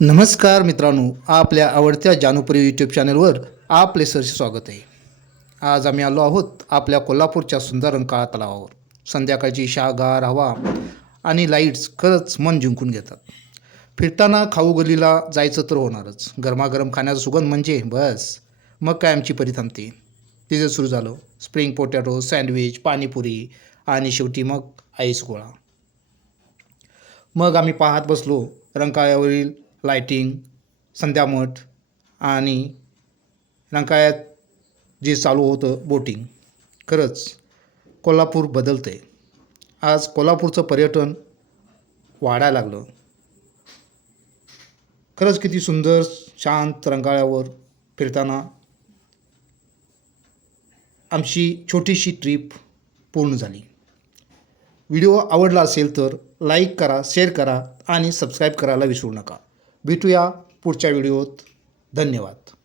नमस्कार मित्रांनो आपल्या आवडत्या जानूपुरी यूट्यूब चॅनलवर आपले सरचे स्वागत आहे. आज आम्ही आलो आहोत आपल्या कोल्हापूरच्या सुंदर रंकाळा तलावावर. संध्याकाळची शागार हवा आणि लाईट्स खरंच मन जिंकून घेतात. फिरताना खाऊ गलीला जायचं तर होणारच. गरमागरम खाण्याचा सुगंध म्हणजे बस. मग काय आमची परी थांबते? तिचं सुरू झालं. स्प्रिंग पोटॅटो सँडविच पाणीपुरी आणि शेवटी मग आईस गोळा. मग आम्ही पाहत बसलो. रंकाळ्यावरील लायटिंग संध्यामठ आणि रंकाळ्यात जे चालू होतं बोटिंग खरंच कोल्हापूर बदलतं आहे आज कोल्हापूरचं पर्यटन वाढायला लागलं. खरंच किती सुंदर शांत रंकाळ्यावर फिरताना आमची छोटीशी ट्रीप पूर्ण झाली. व्हिडिओ आवडला असेल तर लाईक करा शेअर करा आणि सबस्क्राईब करायला विसरू नका. भेटूया पुढच्या व्हिडिओत. धन्यवाद.